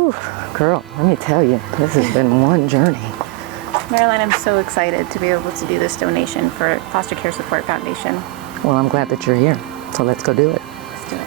Whew, girl, let me tell you, this has been one journey. Marilyn, I'm so excited to be able to do this donation for Foster Care Support Foundation. Well, I'm glad that you're here, so let's go do it. Let's do it.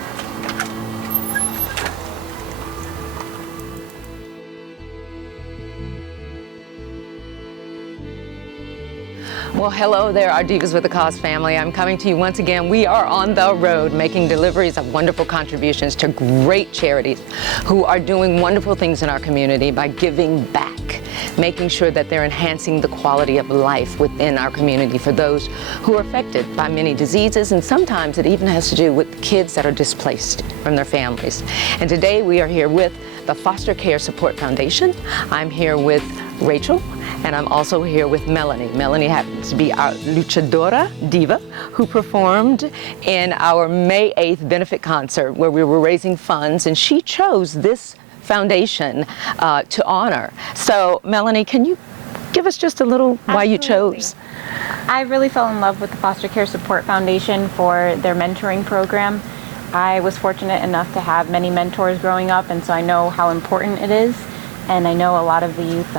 Well, hello there, our Divas with a Cause family. I'm coming to you once again. We are on the road making deliveries of wonderful contributions to great charities who are doing wonderful things in our community by giving back, making sure that they're enhancing the quality of life within our community for those who are affected by many diseases, and sometimes it even has to do with kids that are displaced from their families. And today we are here with the Foster Care Support Foundation. I'm here with Rachel, and I'm also here with Melanie. Melanie happens to be our luchadora diva who performed in our May 8th benefit concert where we were raising funds, and she chose this foundation to honor. So Melanie, can you give us just a little why you chose? I really fell in love with the Foster Care Support Foundation for their mentoring program. I was fortunate enough to have many mentors growing up, and so I know how important it is. And I know a lot of the youth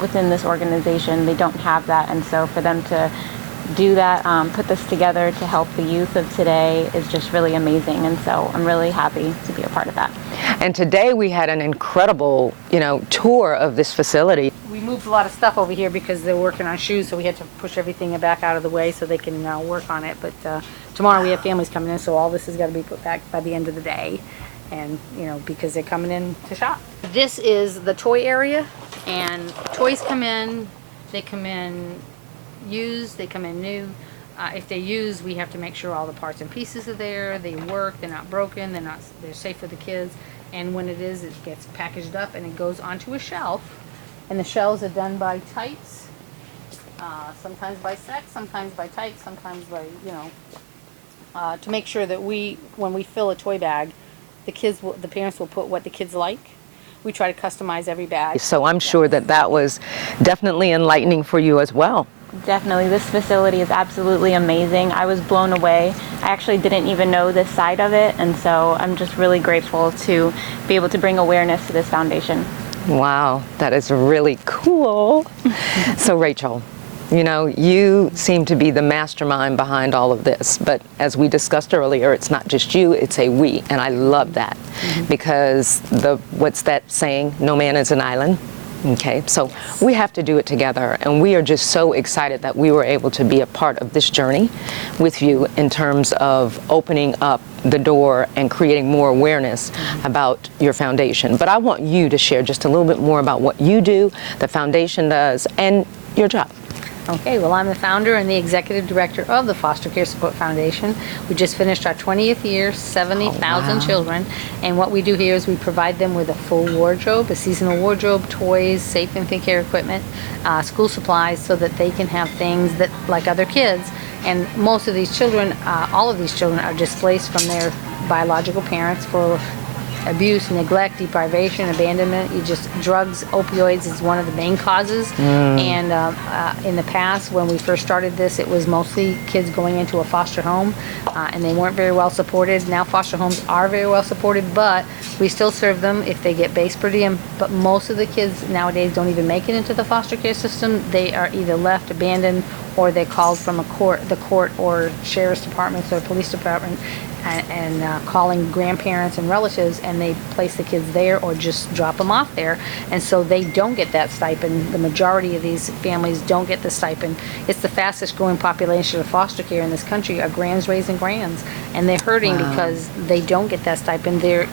within this organization, they don't have that. And so for them to do that, put this together to help the youth of today is just really amazing. And so I'm really happy to be a part of that. And today we had an incredible, tour of this facility. We moved a lot of stuff over here because they're working on shoes, so we had to push everything back out of the way so they can work on it. But tomorrow we have families coming in, so all this has got to be put back by the end of the day. And, because they're coming in to shop. This is the toy area, and toys come in, they come in used, they come in new. If they're used, we have to make sure all the parts and pieces are there, they work, they're not broken, they're safe for the kids. And when it is, it gets packaged up and it goes onto a shelf. And the shelves are done by types, sometimes by sex, sometimes by type, sometimes by, to make sure that when we fill a toy bag, the parents will put what the kids like. We try to customize every bag. So I'm sure that was definitely enlightening for you as well. Definitely. This facility is absolutely amazing. I was blown away. I actually didn't even know this side of it, and so I'm just really grateful to be able to bring awareness to this foundation. Wow, that is really cool. So Rachel, you seem to be the mastermind behind all of this, but as we discussed earlier, it's not just you, it's a we, and I love that because what's that saying, no man is an island, okay? So we have to do it together, and we are just so excited that we were able to be a part of this journey with you in terms of opening up the door and creating more awareness about your foundation. But I want you to share just a little bit more about what you do, the foundation does, and your job. Okay, well, I'm the founder and the executive director of the Foster Care Support Foundation. We just finished our 20th year, 70,000 children, and what we do here is we provide them with a full wardrobe, a seasonal wardrobe, toys, safe infant care equipment, school supplies, so that they can have things that like other kids. And most of these children, all of these children are displaced from their biological parents for abuse, neglect, deprivation, abandonment. Drugs, opioids is one of the main causes. And in the past, when we first started this, it was mostly kids going into a foster home, and they weren't very well supported. Now foster homes are very well supported, but we still serve them if they get base per diem. But most of the kids nowadays don't even make it into the foster care system. They are either left abandoned, or they're called from the court or sheriff's departments or police department, and calling grandparents and relatives, and they place the kids there or just drop them off there. And so they don't get that stipend. The majority of these families don't get the stipend. It's the fastest growing population of foster care in this country are grands raising grands, and they're hurting because they don't get that stipend. They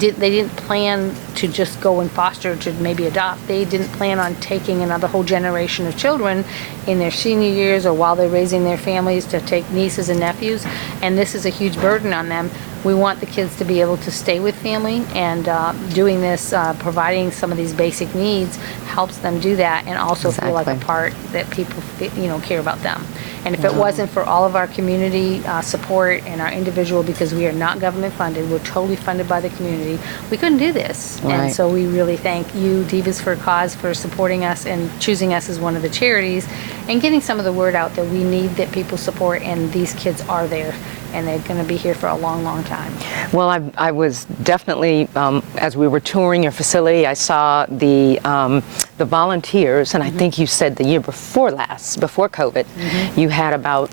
didn't plan to just go and foster to maybe adopt. They didn't plan on taking another whole generation of children in their senior years or while they're raising their families to take nieces and nephews, and this is a huge burden on them. We want the kids to be able to stay with family, and doing this, providing some of these basic needs helps them do that, and also feel like a part that people care about them. And if it wasn't for all of our community support and our individual, because we are not government funded, we're totally funded by the community, we couldn't do this. Right. And so we really thank you, Divas for a Cause, for supporting us and choosing us as one of the charities and getting some of the word out that we need that people support, and these kids are there. and they're going to be here for a long, long time. Well, I was definitely, as we were touring your facility, I saw the volunteers, and I think you said the year before COVID, you had about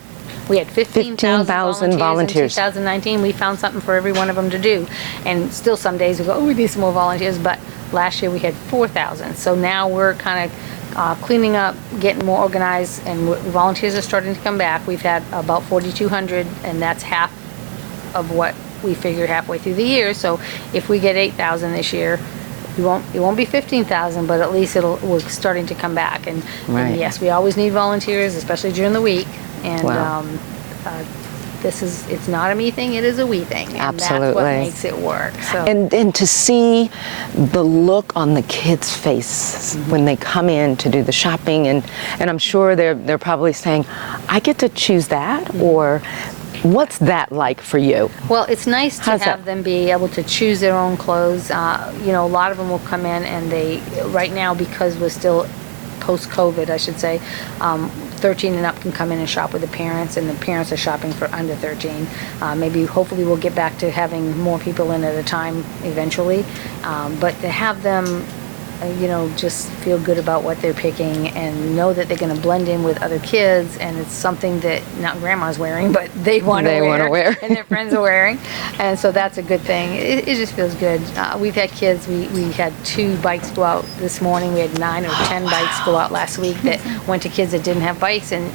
we had 15,000 volunteers. In 2019. We found something for every one of them to do. And still some days we go, oh, we need some more volunteers. But last year we had 4,000. So now we're kind of cleaning up, getting more organized, and volunteers are starting to come back. We've had about 4,200, and that's half of what we figured halfway through the year. So if we get 8,000 this year, it won't be 15,000, but at least we're starting to come back. And yes, we always need volunteers, especially during the week. And it's not a me thing, it is a we thing. And absolutely. That's what makes it work. So. And to see the look on the kids' faces when they come in to do the shopping, and I'm sure they're probably saying, I get to choose that, or what's that like for you? Well, it's nice to have them be able to choose their own clothes. A lot of them will come in and right now, because we're still post-COVID, I should say, 13 and up can come in and shop with the parents, and the parents are shopping for under 13. Hopefully we'll get back to having more people in at a time eventually, but to have them just feel good about what they're picking and know that they're going to blend in with other kids, and it's something that not grandma's wearing, but they want to wear and their friends are wearing, and so that's a good thing. It just feels good. We've had kids, we had 2 bikes go out this morning. We had 9 or 10 bikes go out last week that went to kids that didn't have bikes, and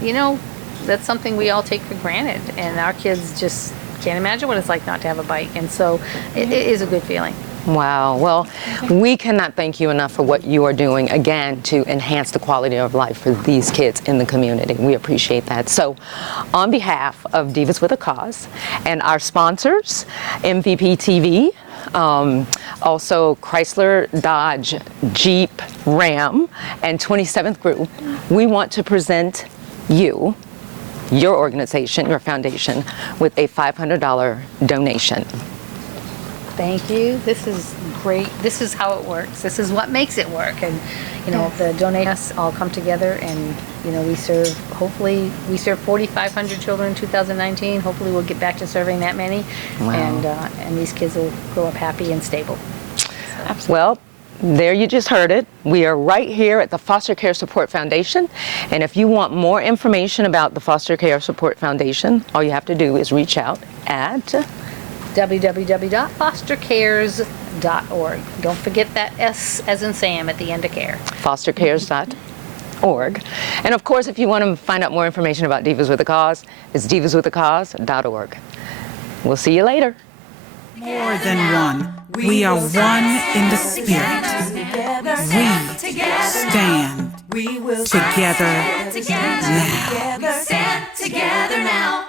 that's something we all take for granted, and our kids just can't imagine what it's like not to have a bike, and so it is a good feeling. Wow. Well, we cannot thank you enough for what you are doing, again, to enhance the quality of life for these kids in the community. We appreciate that. So, on behalf of Divas with a Cause and our sponsors, MVP TV, also Chrysler, Dodge, Jeep, Ram, and 27th Group, we want to present you, your organization, your foundation, with a $500 donation. Thank you. This is great. This is how it works. This is what makes it work. And the donors all come together, and we serve 4,500 children in 2019. Hopefully we'll get back to serving that many. Wow. And these kids will grow up happy and stable. So. Well, there you just heard it. We are right here at the Foster Care Support Foundation, and if you want more information about the Foster Care Support Foundation, all you have to do is reach out at www.fostercares.org. Don't forget that S as in Sam at the end of care. fostercares.org. And of course, if you want to find out more information about Divas with a Cause, it's divaswithacause.org. We'll see you later. More than one. We are one in the spirit. We stand together now. We stand together now.